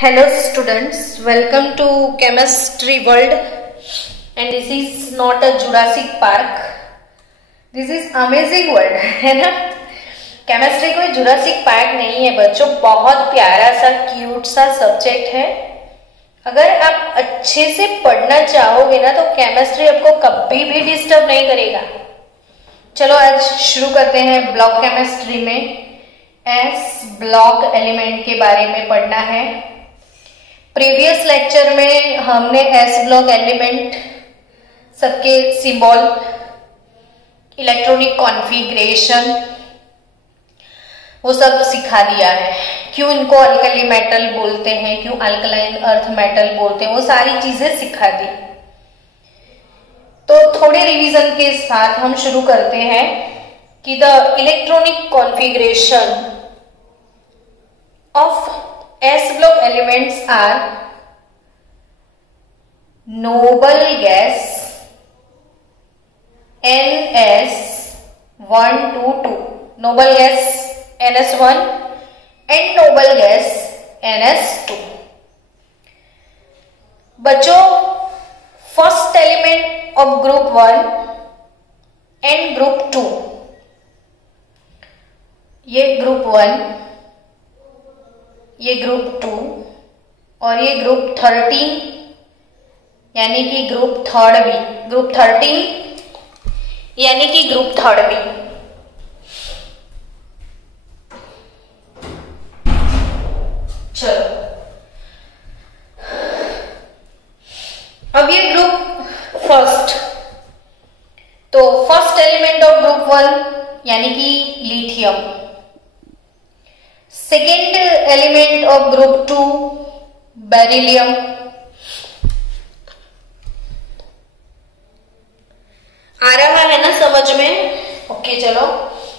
Hello students, welcome to Chemistry World and this is not a Jurassic Park. This is Amazing World है ना। Chemistry कोई Jurassic park नहीं है बच्चों, बहुत प्यारा सा क्यूट सा सब्जेक्ट है। अगर आप अच्छे से पढ़ना चाहोगे ना तो केमिस्ट्री आपको कभी भी डिस्टर्ब नहीं करेगा। चलो आज शुरू करते हैं। ब्लॉक केमिस्ट्री में एस ब्लॉक एलिमेंट के बारे में पढ़ना है। प्रीवियस लेक्चर में हमने एस ब्लॉक एलिमेंट सबके सिंबल, इलेक्ट्रॉनिक कॉन्फ़िगरेशन वो सब सिखा दिया है। क्यों इनको अल्कली मेटल बोलते हैं, क्यों अल्कलाइन अर्थ मेटल बोलते हैं, वो सारी चीजें सिखा दी। तो थोड़े रिवीजन के साथ हम शुरू करते हैं कि the electronic configuration of S block elements are noble gas NS122, noble gas NS1 and noble gas NS2। बच्चों first element of group 1 and group 2, ये ग्रुप 1, ये ग्रुप 2 और ये ग्रुप 13 यानी कि ग्रुप थर्ड बी, ग्रुप 13 यानी कि group third B. चलो अब ये ग्रुप फर्स्ट, तो फर्स्ट एलिमेंट ऑफ ग्रुप 1 यानी कि lithium, second element of group 2 beryllium, आ रहा है ना समझ में? ओके चलो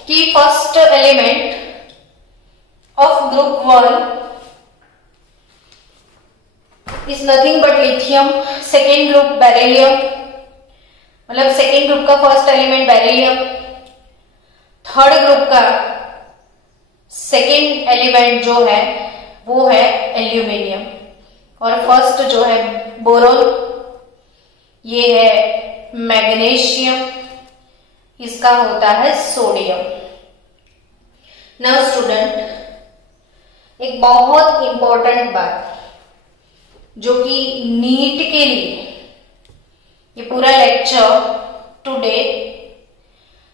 कि first element of group 1 is nothing but lithium, second group beryllium, मतलब सेकेंड ग्रुप का first element beryllium, third group का सेकेंड एलिमेंट जो है वो है एल्यूमिनियम, और फर्स्ट जो है बोरोन, ये है मैग्नीशियम, इसका होता है सोडियम। नाउ स्टूडेंट, एक बहुत इंपॉर्टेंट बात जो कि नीट के लिए, ये पूरा lecture today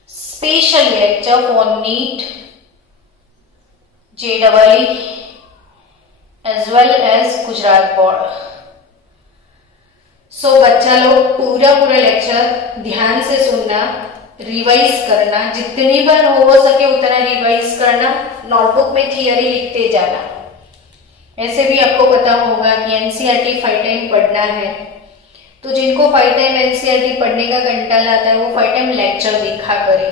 special lecture for NEET JEE as well as Gujarat board. So बच्चा लोग पूरा लेक्चर ध्यान से सुनना, रिवाइज करना, जितनी बार हो सके उतना रिवाइज करना, नोटबुक में थियरी लिखते जाना। ऐसे भी आपको पता होगा कि एनसीईआरटी 5 टाइम पढ़ना है, तो जिनको 5 टाइम एनसीईआरटी पढ़ने का कंटाला आता है वो 5 टाइम लेक्चर देखा करे।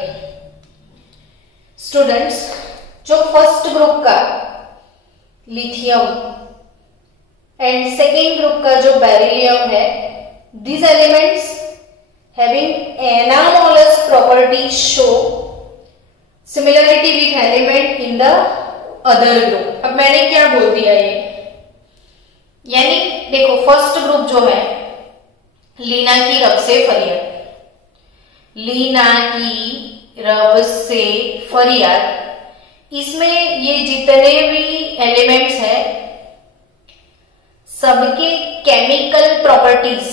स्टूडेंट्स, जो फर्स्ट ग्रुप का लिथियम एंड सेकेंड ग्रुप का जो बेरिलियम है, these elements having anomalous properties show similarity with element in the other group। अब मैंने क्या बोल दिया ये, यानी देखो फर्स्ट ग्रुप जो है लीना की रब से फरियाद, लीना की रब से फरियाद, इसमें ये जितने भी एलिमेंट्स हैं सबके केमिकल प्रॉपर्टीज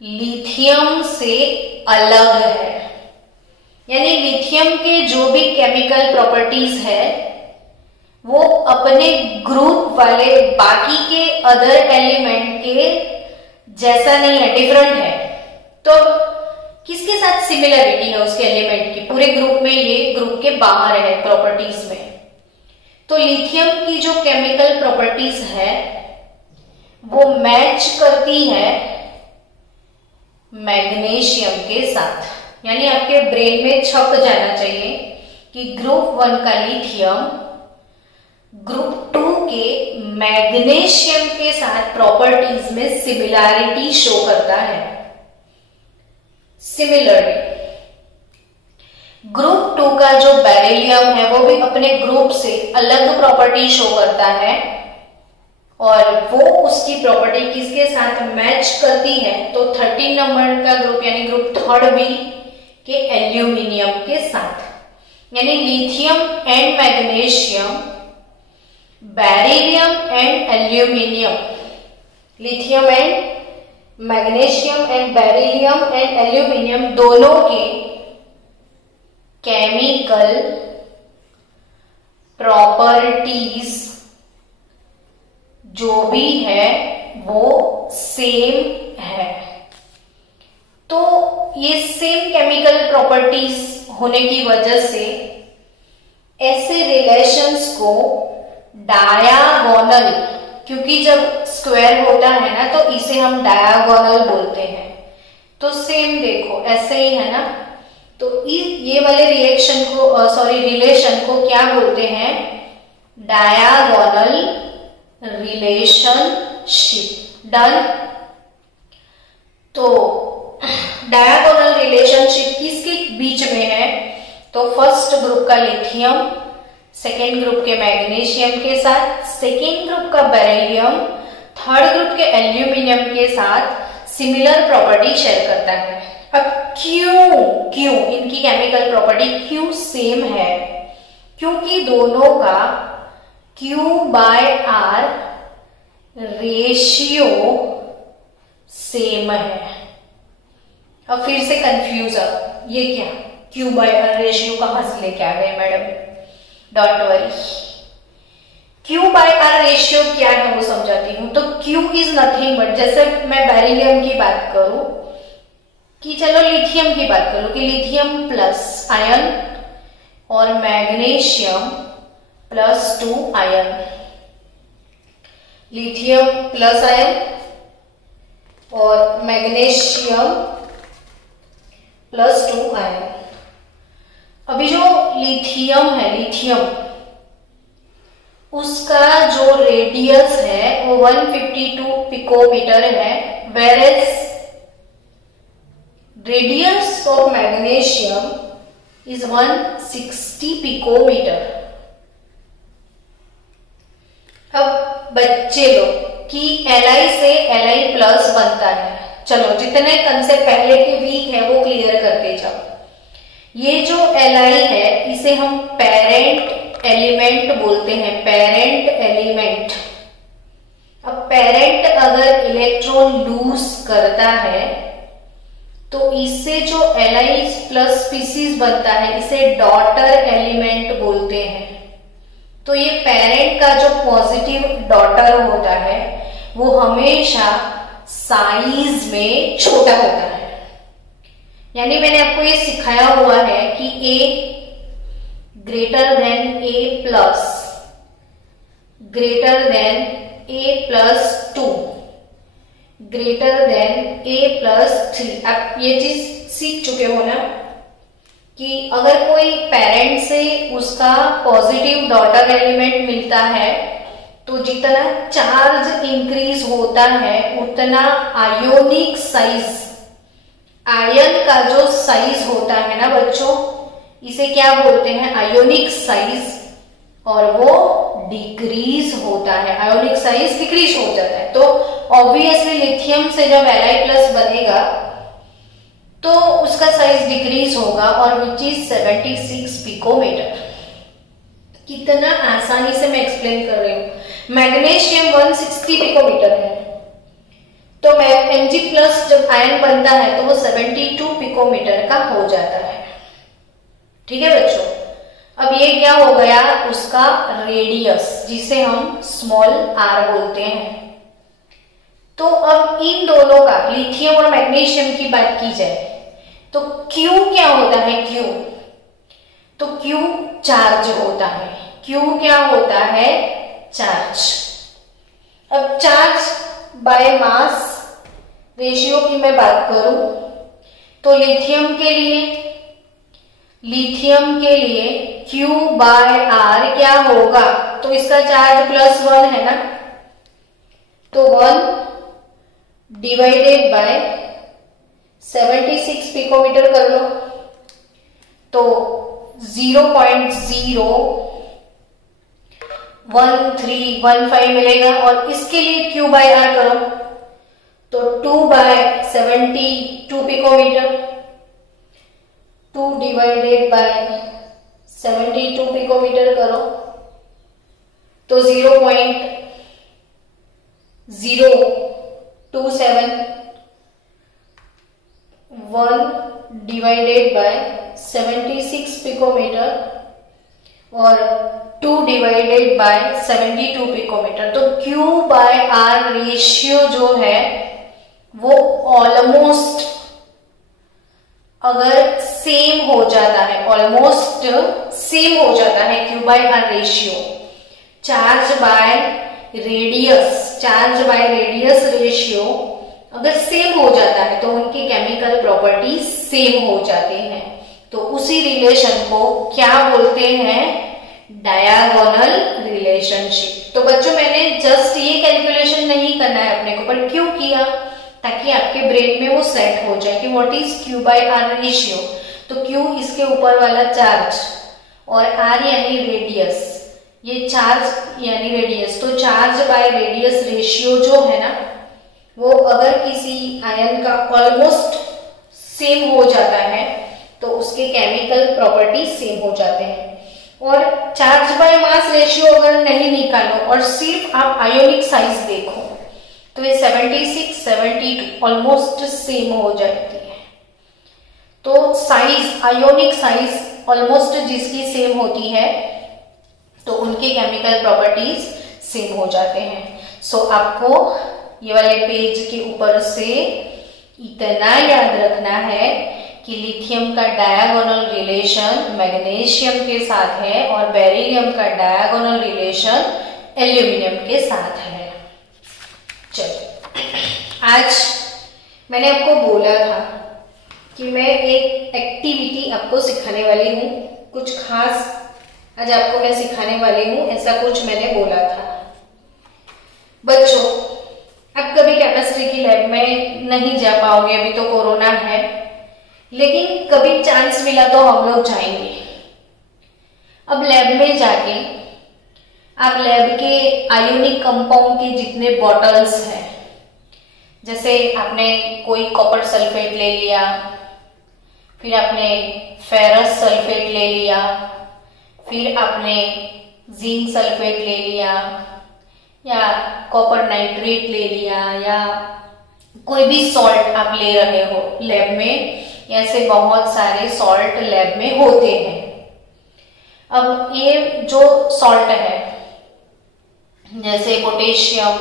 लिथियम से अलग है। यानी लिथियम के जो भी केमिकल प्रॉपर्टीज है वो अपने ग्रुप वाले बाकी के अदर एलिमेंट के जैसा नहीं है, डिफरेंट है। तो किसके साथ सिमिलरिटी है उसके एलिमेंट की? पूरे ग्रुप में, ये ग्रुप के बाहर है प्रॉपर्टीज में। तो लिथियम की जो केमिकल प्रॉपर्टीज है वो मैच करती है मैग्नीशियम के साथ। यानी आपके ब्रेन में छप जाना चाहिए कि ग्रुप 1 का लिथियम ग्रुप 2 के मैग्नीशियम के साथ प्रॉपर्टीज में सिमिलरिटी शो करता है। सिमिलरली ग्रुप 2 का जो बेरिलियम है वो भी अपने ग्रुप से अलग प्रॉपर्टी शो करता है। और वो उसकी प्रॉपर्टी किसके साथ मैच करती है, तो 13 नंबर का ग्रुप यानी ग्रुप थर्ड बी के एल्यूमिनियम के साथ, यानी lithium and magnesium, beryllium and aluminium, lithium and magnesium and beryllium and aluminium दोनों के केमिकल प्रॉपर्टीज जो भी है वो सेम है। तो ये सेम केमिकल प्रॉपर्टीज होने की वजह से ऐसे रिलेशंस को डायागोनल, क्योंकि जब स्क्वायर होता है ना तो इसे हम डायागोनल बोलते हैं, तो सेम देखो ऐसे ही है ना, तो ये वाले रिएक्शन को रिलेशन को क्या बोलते हैं, डायागोनल रिलेशनशिप। डन। तो डायगोनल रिलेशनशिप किसके बीच में है, तो फर्स्ट ग्रुप का लिथियम सेकेंड ग्रुप के मैग्नीशियम के साथ, सेकेंड ग्रुप का बेरिलियम थर्ड ग्रुप के एल्यूमिनियम के साथ सिमिलर प्रॉपर्टी शेयर करता है। अब क्यों इनकी केमिकल प्रॉपर्टी क्यों सेम है, क्योंकि दोनों का Q/R रेशियो सेम है। अब फिर से कंफ्यूज, अब ये क्या Q/R रेशियो कहां से लेके आ गए madam, don't worry, Q/R ratio क्या है वो समझाती हूं। तो Q इज नथिंग बट, जैसे मैं बेरिलियम की बात करूं कि चलो लिथियम की बात करूं कि लिथियम प्लस आयन और magnesium +2 ion, lithium plus ion और मैग्नीशियम +2 आयन। अभी जो लिथियम है, लिथियम उसका जो रेडियस है वो 152 पिकोमीटर है, whereas radius of magnesium is 160 picometre. अब बच्चे लोग कि Li से Li प्लस बनता है, चलो जितने कंसेप्ट पहले के वीक है वो क्लियर करते जाओ। ये जो Li है इसे हम पेरेंट एलिमेंट बोलते हैं, पेरेंट एलिमेंट। अब पेरेंट अगर इलेक्ट्रॉन लूज करता है तो इससे जो Li प्लस स्पीसीज बनता है इसे डॉटर एलिमेंट बोलते हैं। तो ये पेरेंट का जो पॉजिटिव डॉटर होता है वो हमेशा साइज में छोटा होता है, यानी मैंने आपको ये सिखाया हुआ है कि A greater than A plus, greater than A plus 2, greater than A plus 3। आप ये चीज सीख चुके हो ना कि अगर कोई पेरेंट से उसका पॉजिटिव डॉटर एलिमेंट मिलता है तो जितना चार्ज इंक्रीज होता है उतना आयोनिक साइज, आयन का जो साइज होता है ना बच्चों, इसे क्या बोलते हैं, आयोनिक साइज, और वो डिक्रीज होता है, आयोनिक साइज डिक्रीज हो जाता है। तो ऑब्वियसली लिथियम से जब Li प्लस बनेगा तो उसका साइज डिक्रीज होगा और विच इज 76 पिकोमीटर। कितना आसानी से मैं एक्सप्लेन कर रही हूं। मैग्नीशियम 160 पिकोमीटर है, तो Mg प्लस जब आयन बनता है तो वो 72 पिकोमीटर का हो जाता है। ठीक है बच्चों, अब ये क्या हो गया, उसका रेडियस जिसे हम स्मॉल r बोलते हैं। तो अब इन दोनों का, लिथियम और मैग्नीशियम की बात की जाए तो Q क्या होता है, Q तो Q चार्ज होता है, Q क्या होता है, चार्ज। अब चार्ज बाय मास रेशियो की मैं बात करूं तो लिथियम के लिए Q/R क्या होगा, तो इसका चार्ज +1 है ना, तो 1 डिवाइडेड बाय 76 पिकोमीटर कर लो तो 0.0 1315 मिलेगा। और इसके लिए Q बाय R करो तो 2/72 पिकोमीटर, 2 डिवाइडेड बाय 72 पिकोमीटर करो तो 0.027, 1 डिवाइडेड बाय 76 पिकोमीटर और 2 डिवाइडेड बाय 72 पिकोमीटर। तो Q बाय R रेशियो जो है वो ऑलमोस्ट अगर सेम हो जाता है, ऑलमोस्ट सेम हो जाता है Q by R ratio charge by radius ratio अगर सेम हो जाता है तो उनके केमिकल प्रॉपर्टीज सेम हो जाते हैं। तो उसी रिलेशन को क्या बोलते हैं? Diagonal relationship. तो बच्चों मैंने जस्ट ये कैलकुलेशन नहीं करना है अपने को, पर क्यों किया? ताकि आपके ब्रेन में वो सेट हो जाए कि what is Q by R ratio. तो Q इसके ऊपर वाला चार्ज और R यानी रेडियस, ये चार्ज यानी रेडियस। तो चार्ज बाय रेडियस रेशियो जो है ना वो अगर किसी आयन का ऑलमोस्ट सेम हो जाता है तो उसके केमिकल प्रॉपर्टीज सेम हो जाते हैं। और चार्ज बाय मास रेशियो अगर नहीं निकालो और सिर्फ आप आयोनिक साइज देखो तो ये 76 72 ऑलमोस्ट सेम हो जाती है। तो साइज, आयोनिक साइज ऑलमोस्ट जिसकी सेम होती है तो उनके केमिकल प्रॉपर्टीज सेम हो जाते हैं। सो आपको ये वाले पेज के ऊपर से इतना याद रखना है कि लिथियम का डायगोनल रिलेशन मैग्नीशियम के साथ है और बेरिलियम का डायगोनल रिलेशन एल्यूमिनियम के साथ है। चलो, आज मैंने आपको बोला था कि मैं एक एक्टिविटी आपको सिखाने वाली हूँ, कुछ खास आज आपको मैं सिखाने वाली हूँ, ऐसा कुछ मैंने बोला था। बच्चों, अब कभी केमिस्ट्री की लैब में नहीं जा पाओगे, अभी तो कोरोना है, लेकिन कभी चांस मिला तो हम लोग जाएंगे। अब लैब में जाके आप लैब के आयोनिक कंपाउंड के जितने बॉटल्स हैं, जैसे आपने कोई कॉपर सल्फेट ले लिया, फिर आपने फेरस सल्फेट ले लिया, फिर आपने जिंक सल्फेट ले लिया या कॉपर नाइट्रेट ले लिया या कोई भी सॉल्ट आप ले रहे हो लैब में, ऐसे बहुत सारे सॉल्ट लैब में होते हैं। अब ये जो सॉल्ट है जैसे potassium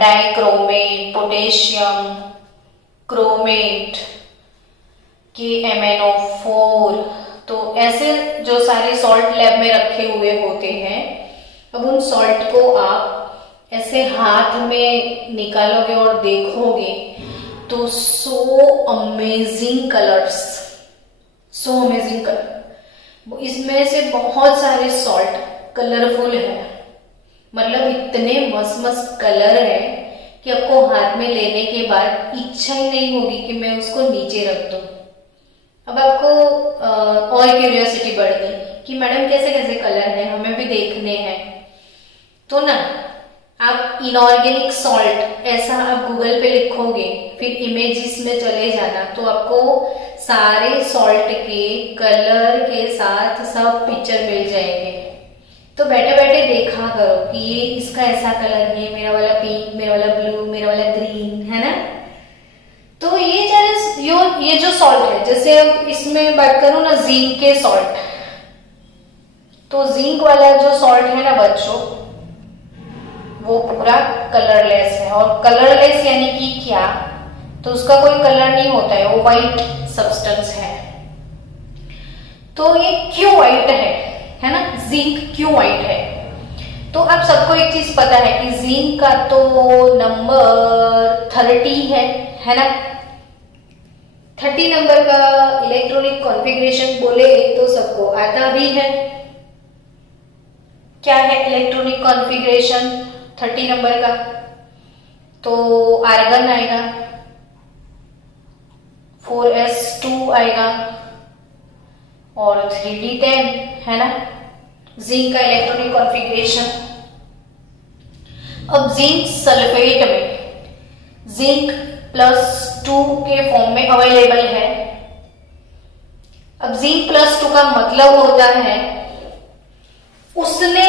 dichromate, potassium chromate, KMnO4, तो ऐसे जो सारे सॉल्ट लैब में रखे हुए होते हैं, अब उन सॉल्ट को आप ऐसे हाथ में निकालोगे और देखोगे तो so amazing colours, so amazing colour, इसमें से बहुत सारे सॉल्ट कलरफुल है, मतलब इतने मस्त मस्त कलर है कि आपको हाथ में लेने के बाद इच्छा ही नहीं होगी कि मैं उसको नीचे रख दूं। अब आपको और क्यूरियोसिटी बढ़ गई कि मैडम कैसे कैसे कलर है, हमें भी देखने हैं। तो ना आप इनऑर्गेनिक सॉल्ट ऐसा आप गूगल पे लिखोगे, फिर इमेजेस में चले जाना, तो आपको सारे सॉल्ट के कलर के साथ सब पिक्चर मिल जाएंगे। तो बैठे बैठे देखा करो कि ये इसका ऐसा कलर है, मेरा वाला पिंक, मेरा वाला ब्लू, मेरा वाला ग्रीन, है ना। तो ये जो सॉल्ट है, जैसे अब इसमें बात करूं ना जिंक के सॉल्ट, तो जिंक वाला जो सॉल्ट है ना बच्चों, वो पूरा कलरलेस है। और कलरलेस यानी कि क्या, तो उसका कोई कलर नहीं होता है, वो व्हाइट सब्सटेंस है। तो ये क्यों व्हाइट है ना, जिंक क्यों व्हाइट है? तो आप सबको एक चीज पता है कि जिंक का तो नंबर 30 है ना। 30 नंबर का इलेक्ट्रॉनिक कॉन्फ़िगरेशन बोले तो सबको आता भी है। क्या है इलेक्ट्रॉनिक कॉन्फ़िगरेशन 30 नंबर का? तो आर्गन आएगा, 4s2 आएगा और 3d10 है ना, जिंक का इलेक्ट्रॉनिक कॉन्फ़िगरेशन। अब जिंक सल्फेट में जिंक +2 के फॉर्म में अवेलेबल है। अब जिंक +2 का मतलब होता है उसने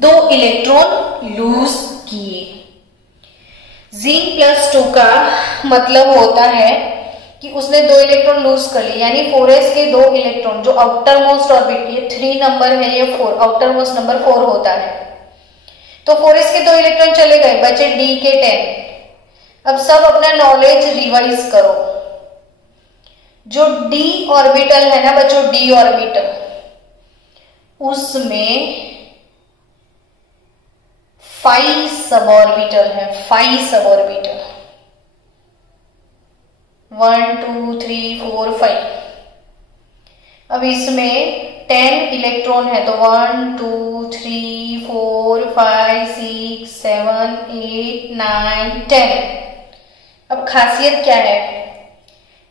2 इलेक्ट्रॉन लूज किए। जिंक +2 का मतलब होता है कि उसने 2 इलेक्ट्रॉन लूज कर लिए, यानी 4s के 2 इलेक्ट्रॉन जो आउटर मोस्ट ऑर्बिट, ये 3 नंबर है, ये 4 आउटर मोस्ट नंबर 4 होता है, तो 4s के 2 इलेक्ट्रॉन चले गए, बचे d के 10। अब सब अपना नॉलेज रिवाइज करो। जो d ऑर्बिटल है ना बच्चों, d ऑर्बिटल, उसमें 5 सब ऑर्बिटल है, 5 सब ऑर्बिटल, 1 2 3 4 5। अब इसमें 10 इलेक्ट्रॉन है, तो 1 2 3 4 5 6 7 8 9 10। अब खासियत क्या है,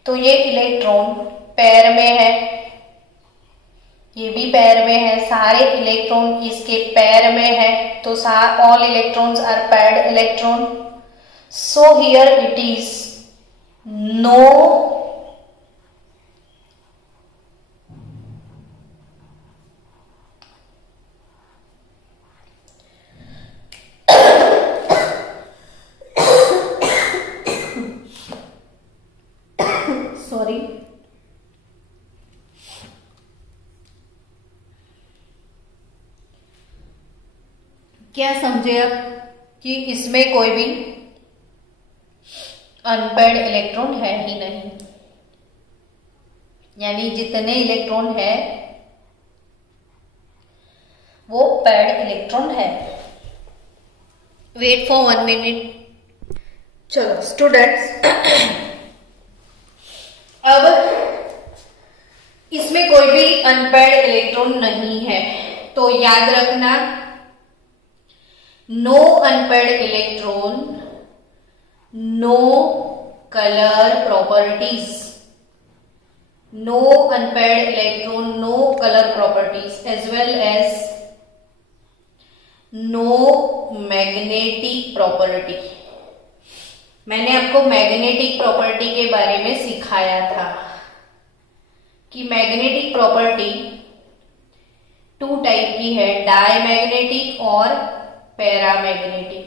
तो ये इलेक्ट्रॉन पैर में है, ये भी पैर में है, सारे इलेक्ट्रॉन इसके पैर में है, तो all electrons are paired electron. So here it is no sorry, क्या समझे अब कि इसमें कोई भी अनपेयर्ड इलेक्ट्रॉन है ही नहीं, यानी जितने इलेक्ट्रॉन है वो पेयर्ड इलेक्ट्रॉन है। Wait for 1 minute. चलो स्टूडेंट्स, अब इसमें कोई भी अनपेयर्ड इलेक्ट्रॉन नहीं है, तो याद रखना no unpaired electron, no colour properties, no unpaired electron, no colour properties, as well as no magnetic property. मैंने आपको मैग्नेटिक प्रॉपर्टी के बारे में सिखाया था कि मैग्नेटिक प्रॉपर्टी 2 टाइप की है, डायमैग्नेटिक और पैरामैग्नेटिक।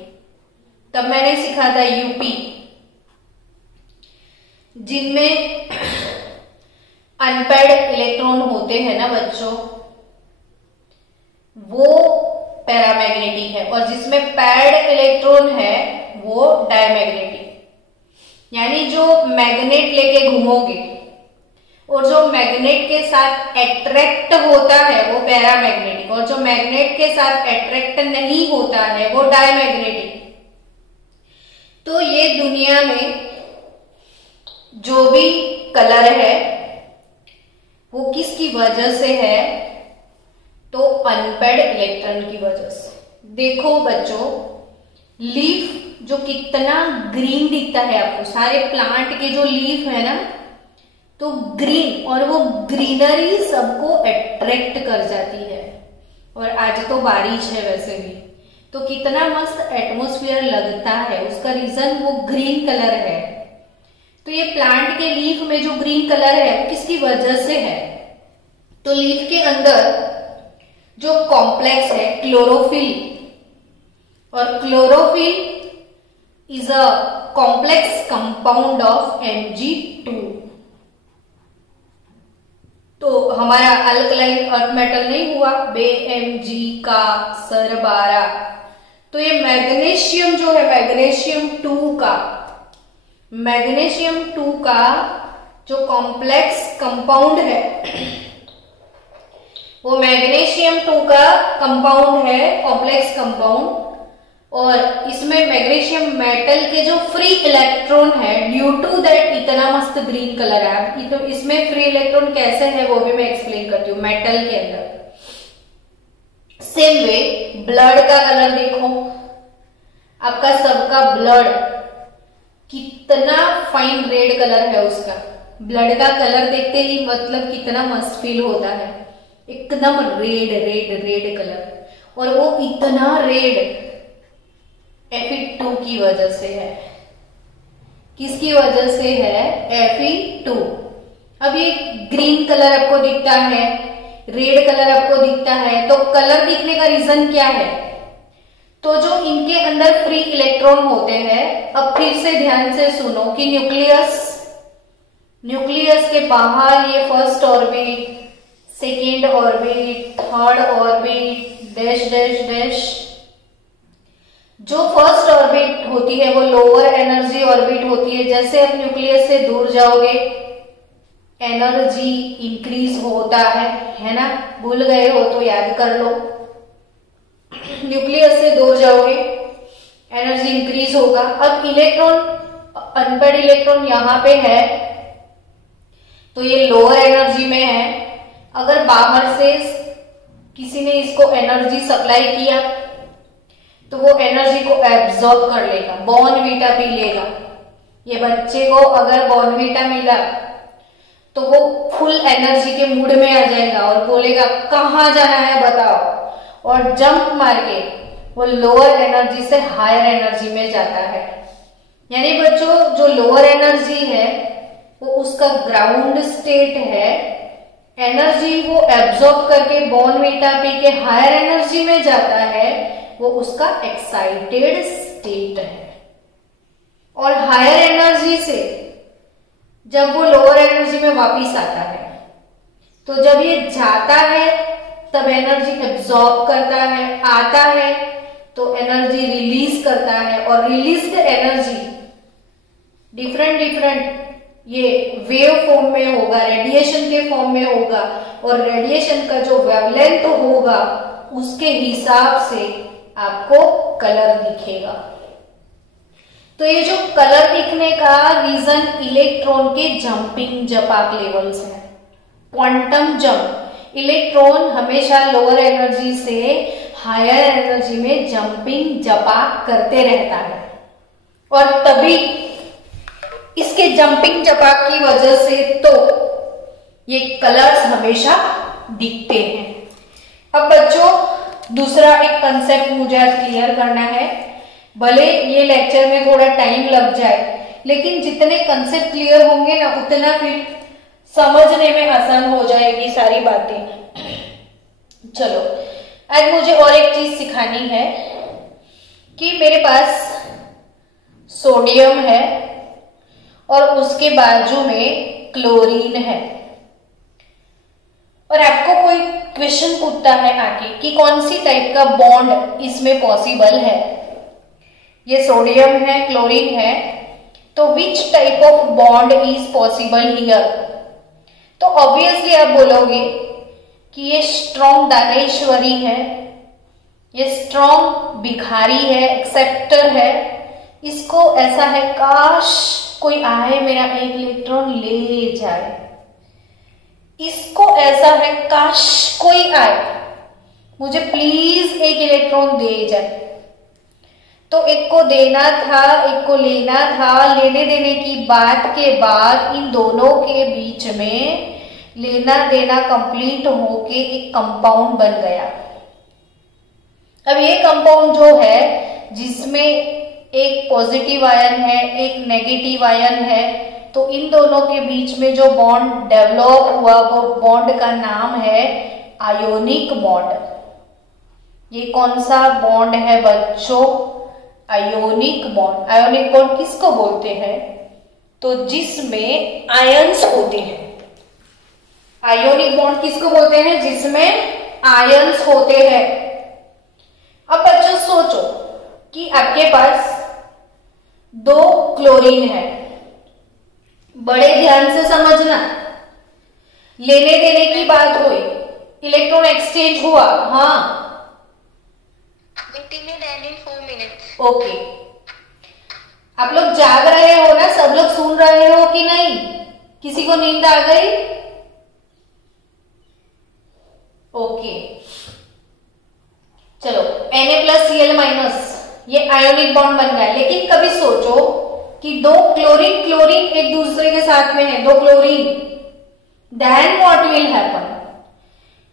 तब मैंने सीखा था यूपी, जिनमें अनपेयर्ड इलेक्ट्रॉन होते हैं ना बच्चों, वो पैरामैग्नेटिक है, और जिसमें पेयर्ड इलेक्ट्रॉन है वो डायमैग्नेटिक। यानी जो मैग्नेट लेके घूमोगे और जो मैग्नेट के साथ अट्रैक्ट होता है वो पैरामैग्नेटिक, और जो मैग्नेट के साथ अट्रैक्ट नहीं होता है वो डायमैग्नेटिक। तो ये दुनिया में जो भी कलर है वो किसकी वजह से है, तो अनपेयर्ड इलेक्ट्रॉन की वजह से। देखो बच्चों, लीफ जो कितना ग्रीन दिखता है आपको, सारे प्लांट के जो लीफ है ना, तो ग्रीन, और वो ग्रीनरी सबको अट्रैक्ट कर जाती है। और आज तो बारिश है वैसे भी, तो कितना मस्त एटमॉस्फेयर लगता है, उसका रीजन वो ग्रीन कलर है। तो ये प्लांट के लीफ में जो ग्रीन कलर है वो किसकी वजह से है, तो लीफ के अंदर जो कॉम्प्लेक्स है क्लोरोफिल, और chlorophyll is a complex compound of Mg2। तो हमारा अल्कलाइन अर्थ मेटल नहीं हुआ, Mg का सरबारा। तो ये मैग्नीशियम जो है, मैग्नीशियम 2 का जो कॉम्प्लेक्स कंपाउंड है, वो मैग्नीशियम 2 का कंपाउंड है, कॉम्प्लेक्स कंपाउंड। और इसमें मैग्नीशियम मेटल के जो फ्री इलेक्ट्रॉन है, ड्यू टू दैट इतना मस्त ग्रीन कलर है। तो इसमें फ्री इलेक्ट्रॉन कैसे है वो भी मैं एक्सप्लेन करती हूँ मेटल के अंदर। सेम वे ब्लड का कलर देखो, आपका सबका ब्लड कितना फाइन रेड कलर है उसका। ब्लड का कलर देखते ही मतलब कितना मस्त फील होता है। एकदम रेड रेड रेड कलर, और वो इतना रेड Fe2 की वजह से है। किसकी वजह से है? Fe2। अब ये ग्रीन कलर आपको दिखता है, रेड कलर आपको दिखता है, तो कलर दिखने का रीजन क्या है? तो जो इनके अंदर फ्री इलेक्ट्रॉन होते हैं, अब फिर से ध्यान से सुनो कि न्यूक्लियस के बाहर ये first orbit, second orbit, third orbit, dash dash dash. जो फर्स्ट ऑर्बिट होती है वो लोअर एनर्जी ऑर्बिट होती है। जैसे आप न्यूक्लियस से दूर जाओगे एनर्जी इंक्रीज होता है ना? भूल गए हो तो याद कर लो। न्यूक्लियस से दूर जाओगे एनर्जी इंक्रीज होगा। अब इलेक्ट्रॉन, अनपेड इलेक्ट्रॉन यहां पे है तो ये लोअर एनर्जी में है। अगर बाहर से किसी ने इसको एनर्जी सप्लाई किया तो वो एनर्जी को एब्जॉर्ब कर लेगा, बॉर्नवीटा पी लेगा। ये बच्चे को अगर बॉर्नवीटा मिला तो वो फुल एनर्जी के मूड में आ जाएगा और बोलेगा कहाँ जाना है बताओ, और जंप मार के वो लोअर एनर्जी से हायर एनर्जी में जाता है। यानी बच्चों जो लोअर एनर्जी है वो उसका ग्राउंड स्टेट है, एनर्जी वो एब्जॉर्ब करके बॉर्नवीटा पी के हायर एनर्जी में जाता है, वो उसका एक्साइटेड स्टेट है। और हायर एनर्जी से जब वो लोअर एनर्जी में वापिस आता है तो जब ये जाता है तब एनर्जी एब्जॉर्ब करता है, आता है तो एनर्जी रिलीज करता है, और रिलीज्ड एनर्जी डिफरेंट ये वेव फॉर्म में होगा, रेडिएशन के फॉर्म में होगा, और रेडिएशन का जो वेवलेंथ होगा उसके हिसाब से आपको कलर दिखेगा। तो ये जो कलर दिखने का रीजन इलेक्ट्रॉन के जंपिंग जपाक लेवल्स है। क्वांटम जंप, इलेक्ट्रॉन हमेशा लोअर एनर्जी से हायर एनर्जी में जंपिंग जपाक करते रहता है, और तभी इसके जंपिंग जपाक की वजह से तो ये कलर्स हमेशा दिखते हैं। अब बच्चों दूसरा एक कंसेप्ट मुझे आज क्लियर करना है। भले ये लेक्चर में थोड़ा टाइम लग जाए, लेकिन जितने कंसेप्ट क्लियर होंगे ना उतना फिर समझने में आसान हो जाएगी सारी बातें। चलो आज मुझे और एक चीज सिखानी है कि मेरे पास सोडियम है और उसके बाजू में क्लोरीन है, और आपको कोई क्वेश्चन पूछता है आके कि कौन सी टाइप का बॉन्ड इसमें पॉसिबल है। ये सोडियम है, क्लोरीन है, तो which type of bond is possible here? तो ऑब्वियसली आप बोलोगे कि ये स्ट्रॉन्ग दानेश्वरी है, ये स्ट्रॉन्ग भिखारी है, एक्सेप्टर है। इसको ऐसा है काश कोई आए मेरा एक इलेक्ट्रॉन ले जाए। इसको ऐसा है काश कोई आए मुझे प्लीज एक इलेक्ट्रॉन दे जाए। तो एक को देना था, एक को लेना था। लेने देने की बात के बाद इन दोनों के बीच में लेना देना कंप्लीट होके एक कंपाउंड बन गया। अब ये कंपाउंड जो है जिसमें एक पॉजिटिव आयन है, एक नेगेटिव आयन है, तो इन दोनों के बीच में जो बॉन्ड डेवलप हुआ वो बॉन्ड का नाम है आयोनिक बॉन्ड। ये कौन सा बॉन्ड है बच्चों? Ionic bond. आयोनिक बॉन्ड किसको बोलते हैं? तो जिसमें आयंस होते हैं। आयोनिक बॉन्ड किसको बोलते हैं? जिसमें आयंस होते हैं। अब बच्चों सोचो कि आपके पास दो क्लोरीन है, बड़े ध्यान से समझना। लेने देने की बात हुई, इलेक्ट्रॉन एक्सचेंज हुआ, हाँ ओके। आप लोग जाग रहे हो ना? सब लोग सुन रहे हो कि नहीं? किसी को नींद आ गई? ओके चलो Na+Cl- ये आयोनिक बॉन्ड बन गया। लेकिन कभी सोचो कि दो क्लोरीन क्लोरीन एक दूसरे के साथ में है, दो chlorine, then what will happen?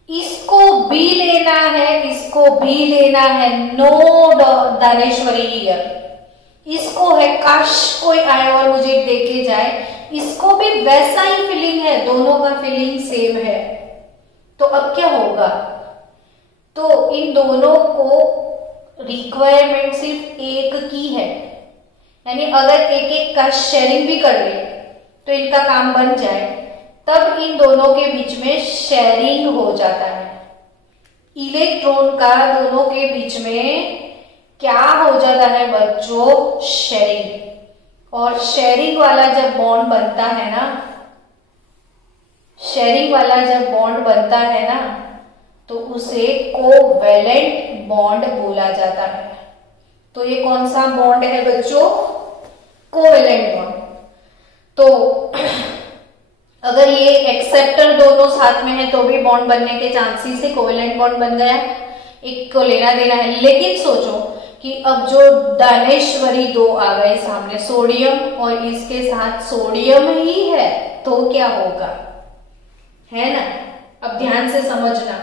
इसको भी लेना है, इसको भी लेना है, नो दानेश्वरी हियर। इसको है काश कोई आए और मुझे देके जाए, इसको भी वैसा ही फीलिंग है, दोनों का फीलिंग सेम है। तो अब क्या होगा, तो इन दोनों को रिक्वायरमेंट सिर्फ एक की है, यानी अगर एक एक का शेयरिंग भी कर ले तो इनका काम बन जाए, तब इन दोनों के बीच में शेयरिंग हो जाता है। इलेक्ट्रॉन का दोनों के बीच में क्या हो जाता है बच्चों, शेयरिंग। और शेयरिंग वाला जब बॉन्ड बनता है ना, शेयरिंग वाला जब बॉन्ड बनता है ना, तो उसे कोवेलेंट बॉन्ड बोला जाता है। तो ये कौन सा बॉन्ड है बच्चों, कोवेलेंट बॉन्ड। तो अगर ये एक्सेप्टर दोनों साथ में है तो भी बॉन्ड बनने के चांसेस है, कोवेलेंट बॉन्ड बन गया, एक को लेना देना है। लेकिन सोचो कि अब जो दानेश्वरी दो आ गए सामने, सोडियम और इसके साथ सोडियम ही है, तो क्या होगा, है ना। अब ध्यान से समझना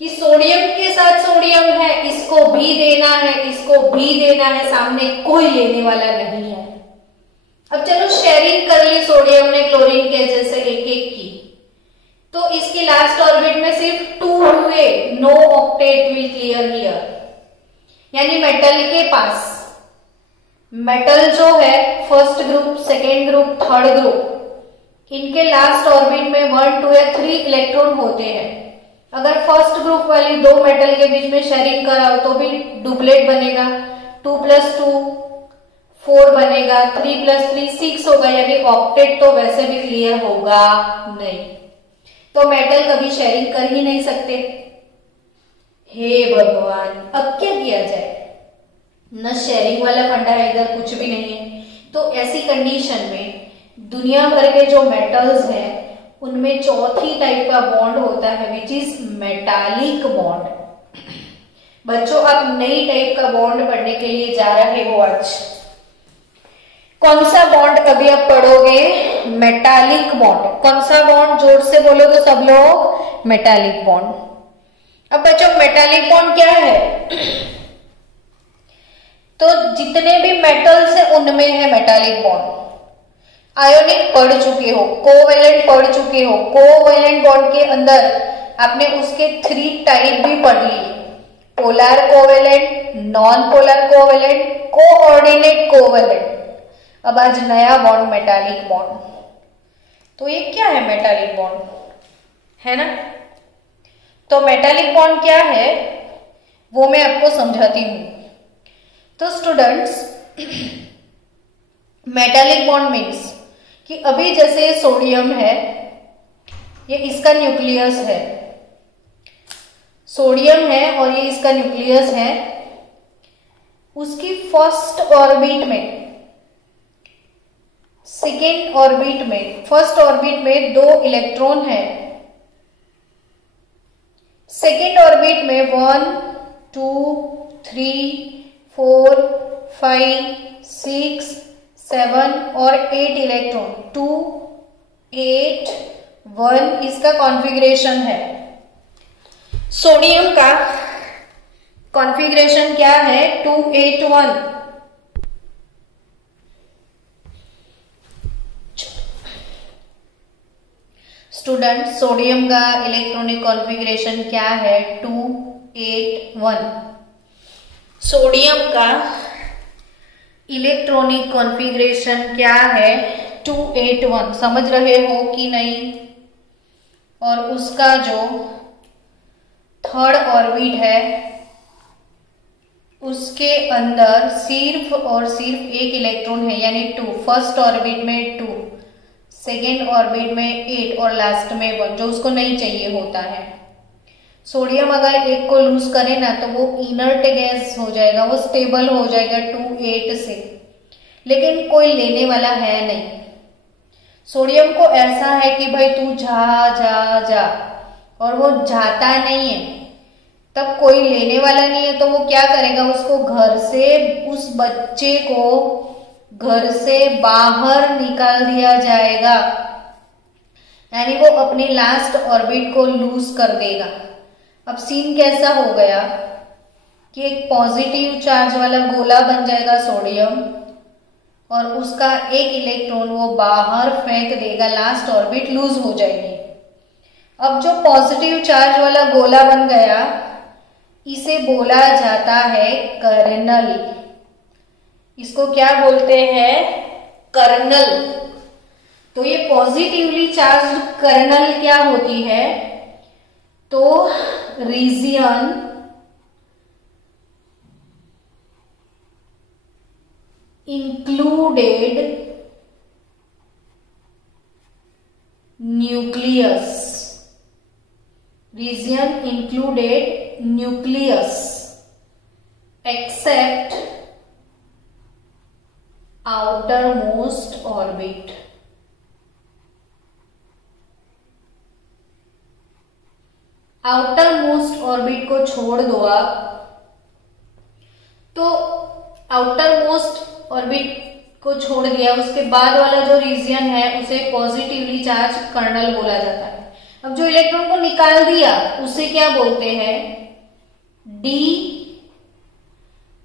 कि सोडियम के साथ सोडियम है, इसको भी देना है, इसको भी देना है, सामने कोई लेने वाला नहीं है। अब चलो शेयरिंग कर ली सोडियम ने क्लोरीन के जैसे एक एक की, तो इसकी लास्ट ऑर्बिट में सिर्फ 2 हुए, no octet will clear here. यानी मेटल के पास, मेटल जो है first group, second group, third group, इनके लास्ट ऑर्बिट में 1, 2 या 3 इलेक्ट्रॉन होते हैं। अगर फर्स्ट ग्रुप वाली दो मेटल के बीच में शेयरिंग कराओ तो भी डुप्लेट बनेगा, 2 + 2 4 बनेगा, 3 + 3 6 होगा, यानी ऑक्टेट तो वैसे भी क्लियर होगा नहीं। तो मेटल कभी शेयरिंग कर ही नहीं सकते। हे भगवान, अब क्या किया जाए, न शेयरिंग वाला फंडा है, इधर कुछ भी नहीं है। तो ऐसी कंडीशन में दुनिया भर के जो मेटल्स हैं उनमें चौथी टाइप का बॉन्ड होता है, विच इज मेटालिक बॉन्ड। बच्चों आप नई टाइप का बॉन्ड पढ़ने के लिए जा रहे हो आज। कौन सा बॉन्ड अभी आप पढ़ोगे, मेटालिक बॉन्ड। कौन सा बॉन्ड, जोर से बोलो तो सब लोग, मेटालिक बॉन्ड। अब बच्चों मेटालिक बॉन्ड क्या है, तो जितने भी मेटल्स हैं उनमें है मेटालिक बॉन्ड। आयोनिक पढ़ चुके हो, कोवेलेंट पढ़ चुके हो, कोवेलेंट बॉन्ड के अंदर आपने उसके 3 टाइप भी पढ़ लिए, polar covalent, non polar covalent, coordinate covalent. अब आज नया बॉन्ड मेटालिक बॉन्ड। तो ये क्या है मेटालिक बॉन्ड, है ना। तो मेटालिक बॉन्ड क्या है वो मैं आपको समझाती हूं। तो स्टूडेंट्स, मेटालिक बॉन्ड मीन्स कि अभी जैसे सोडियम है, ये इसका न्यूक्लियस है, सोडियम है और ये इसका न्यूक्लियस है। उसकी फर्स्ट ऑर्बिट में, सेकेंड ऑर्बिट में, फर्स्ट ऑर्बिट में 2 इलेक्ट्रॉन है, सेकेंड ऑर्बिट में 1, 2, 3, 4, 5, 6, 7 और 8 इलेक्ट्रॉन, 2, 8, 1 इसका कॉन्फ़िगरेशन है। सोडियम का कॉन्फ़िगरेशन क्या है, 2, 8, 1। स्टूडेंट, सोडियम का इलेक्ट्रॉनिक कॉन्फ़िगरेशन क्या है, 2, 8, 1। सोडियम का इलेक्ट्रॉनिक कॉन्फ़िगरेशन क्या है, 2, 8, 1। समझ रहे हो कि नहीं। और उसका जो थर्ड ऑर्बिट है उसके अंदर सिर्फ और सिर्फ एक इलेक्ट्रॉन है, यानी 2। फर्स्ट ऑर्बिट में 2, सेकेंड ऑर्बिट में 8 और लास्ट में 1, जो उसको नहीं चाहिए होता है। सोडियम अगर एक को लूज करे ना तो वो इनर्ट गैस हो जाएगा, वो स्टेबल हो जाएगा 2, 8 से, लेकिन कोई लेने वाला है नहीं। सोडियम को ऐसा है कि भाई तू जा जा जा, और वो जाता नहीं है, तब कोई लेने वाला नहीं है, तो वो क्या करेगा, उसको घर से, उस बच्चे को घर से बाहर निकाल दिया जाएगा। यानी वो अपने लास्ट ऑर्बिट को लूज कर देगा। अब सीन कैसा हो गया कि एक पॉजिटिव चार्ज वाला गोला बन जाएगा सोडियम, और उसका एक इलेक्ट्रॉन वो बाहर फेंक देगा, लास्ट ऑर्बिट लूज हो जाएगी। अब जो पॉजिटिव चार्ज वाला गोला बन गया, इसे बोला जाता है कर्नल। इसको क्या बोलते हैं? कर्नल। तो ये पॉजिटिवली चार्ज कर्नल क्या होती है? तो region included nucleus, region included nucleus except outermost orbit। Outermost orbit को छोड़ दो आप, तो आउटरमोस्ट ऑर्बिट को छोड़ दिया, उसके बाद वाला जो रीजन है उसे पॉजिटिवली चार्ज कर्नल बोला जाता है। अब जो इलेक्ट्रॉन को निकाल दिया उसे क्या बोलते हैं? D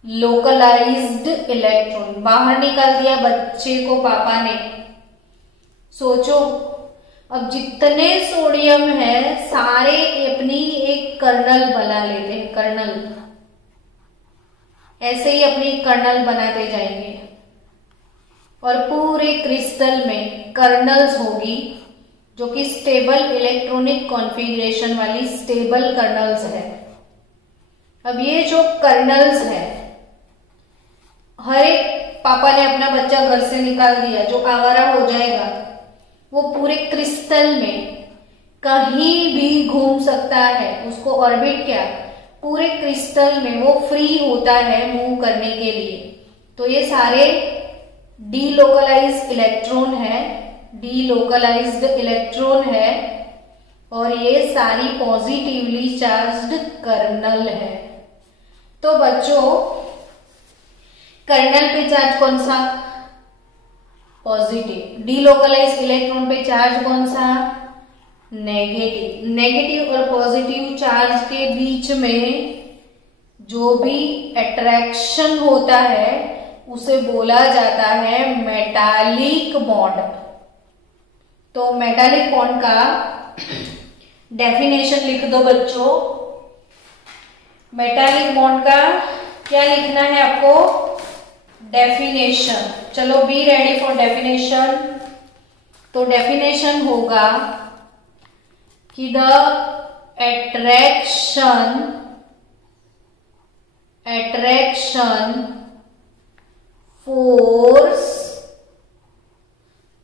localised electron. बाहर निकाल दिया बच्चे को पापा ने। सोचो, अब जितने सोडियम है सारे अपनी एक कर्नल बना लेते हैं, कर्नल। ऐसे ही अपनी कर्नल बनाते जाएंगे और पूरे क्रिस्टल में कर्नल्स होगी, जो कि स्टेबल इलेक्ट्रॉनिक कॉन्फ़िगरेशन वाली स्टेबल कर्नल्स है। अब ये जो कर्नल्स है, हर एक पापा ने अपना बच्चा घर से निकाल दिया, जो आवारा हो जाएगा वो पूरे क्रिस्टल में कहीं भी घूम सकता है। उसको ऑर्बिट क्या, पूरे क्रिस्टल में वो फ्री होता है मूव करने के लिए। तो ये सारे डीलोकलाइज्ड इलेक्ट्रॉन है, डीलोकलाइज्ड इलेक्ट्रॉन है, और ये सारी पॉजिटिवली चार्ज्ड कर्नल है। तो बच्चों, कर्नल पे चार्ज कौन सा? पॉजिटिव। डीलोकलाइज्ड इलेक्ट्रॉन पे चार्ज कौन सा? नेगेटिव। नेगेटिव और पॉजिटिव चार्ज के बीच में जो भी अट्रैक्शन होता है उसे बोला जाता है मेटालिक बॉन्ड। तो मेटालिक बॉन्ड का डेफिनेशन लिख दो बच्चों। मेटालिक बॉन्ड का क्या लिखना है आपको? डेफिनेशन। चलो, बी रेडी फॉर डेफिनेशन। तो डेफिनेशन होगा कि the attraction force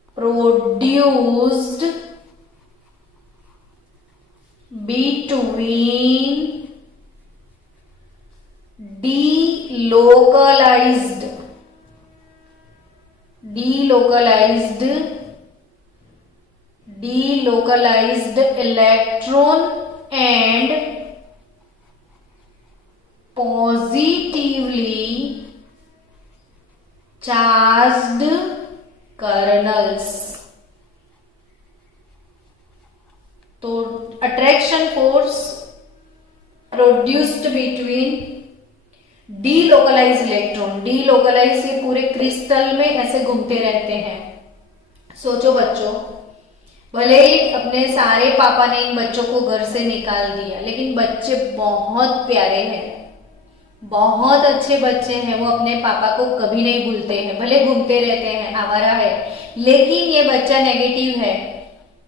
produced between delocalized electron and positively charged kernels। तो attraction force produced between delocalise electron. Delocalise ये पूरे क्रिस्टल में ऐसे घूमते रहते हैं। सोचो बच्चों, भले ही अपने सारे पापा ने इन बच्चों को घर से निकाल दिया, लेकिन बच्चे बहुत प्यारे हैं, बहुत अच्छे बच्चे हैं। वो अपने पापा को कभी नहीं भूलते हैं, भले घूमते रहते हैं, आवारा है, लेकिन ये बच्चा नेगेटिव है।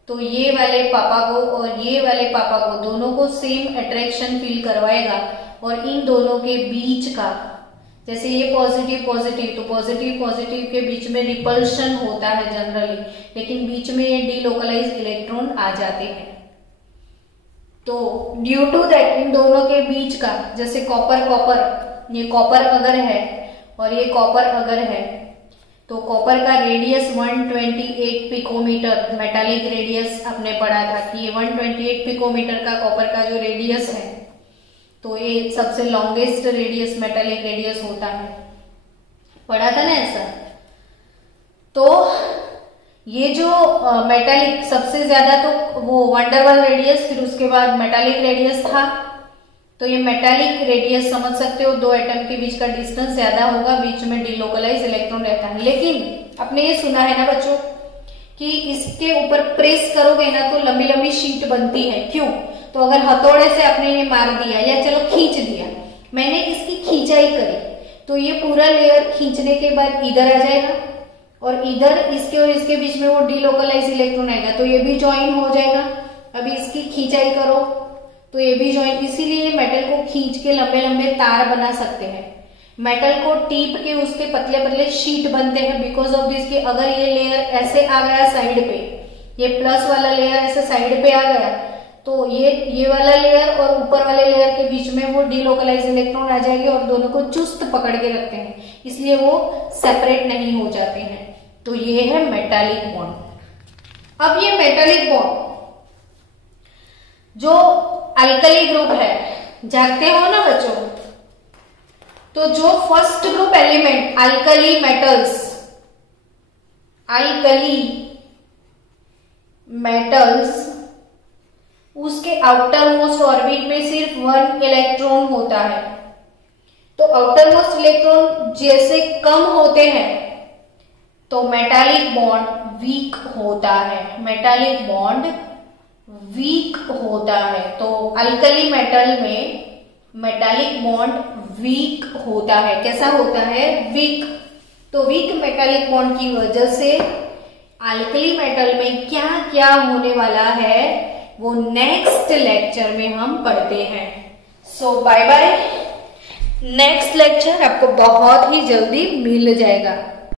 तो ये वाले पापा को और ये वाले पापा को, दोनों को सेम अट्रैक्शन फील करवाएगा, और इन दोनों के बीच का, जैसे ये पॉजिटिव पॉजिटिव, तो पॉजिटिव पॉजिटिव के बीच में रिपल्शन होता है जनरली, लेकिन बीच में ये डीलोकलाइज इलेक्ट्रॉन आ जाते हैं। तो ड्यू टू दैट इन दोनों के बीच का, जैसे कॉपर कॉपर, ये कॉपर अगर है और ये कॉपर अगर है, तो कॉपर का रेडियस 128 पिकोमीटर, मेटालिक रेडियस आपने पढ़ा था कि ये 128 पिकोमीटर का कॉपर का जो रेडियस है, तो ये सबसे लॉन्गेस्ट रेडियस मेटालिक रेडियस होता है, पढ़ा था ना ऐसा। तो ये जो मेटालिक सबसे ज्यादा तो वो वंडरवॉल रेडियस, फिर उसके बाद मेटालिक रेडियस था। तो ये मेटालिक रेडियस समझ सकते हो, दो एटम के बीच का डिस्टेंस ज्यादा होगा, बीच में डिलोकलाइज इलेक्ट्रॉन रहता है। लेकिन आपने ये सुना है ना बच्चों कि इसके ऊपर प्रेस करोगे ना तो लंबी लंबी शीट बनती है। क्यों? तो अगर हथौड़े से आपने ये मार दिया या चलो खींच दिया, मैंने इसकी खींचाई करी तो ये पूरा लेयर खींचने के बाद इधर आ जाएगा और इधर इसके और इसके बीच में वो डिलोकलाइज इलेक्ट्रॉन आएगा, तो ये भी ज्वाइन हो जाएगा। अभी इसकी खींचाई करो तो ये भी ज्वाइन, इसीलिए मेटल को खींच के लंबे लंबे तार बना सकते हैं। मेटल को टीप के उसके पतले पतले शीट बनते हैं बिकॉज ऑफ दिस कि अगर ये लेयर ऐसे आ गया साइड पे, ये प्लस वाला लेयर ऐसे साइड पे आ गया तो ये वाला लेयर और ऊपर वाले लेयर के बीच में वो डिलोकलाइज इलेक्ट्रॉन आ जाएंगे और दोनों को चुस्त पकड़ के रखते हैं, इसलिए वो सेपरेट नहीं हो जाते हैं। तो ये है मेटालिक बॉन्ड। अब ये मेटालिक बॉन्ड जो अल्कली ग्रुप है, जानते हो ना बच्चों, तो जो first group element alkali metals उसके आउटर मोस्ट ऑर्बिट में सिर्फ 1 इलेक्ट्रॉन होता है। तो आउटर मोस्ट इलेक्ट्रॉन जैसे कम होते हैं तो मेटालिक बॉन्ड वीक होता है, मेटालिक बॉन्ड वीक होता है। तो अल्कली मेटल में मेटालिक बॉन्ड वीक होता है। कैसा होता है? वीक। तो वीक मेटालिक बॉन्ड की वजह से अल्कली मेटल में क्या क्या होने वाला है वो नेक्स्ट लेक्चर में हम पढ़ते हैं। सो बाय बाय, नेक्स्ट लेक्चर आपको बहुत ही जल्दी मिल जाएगा।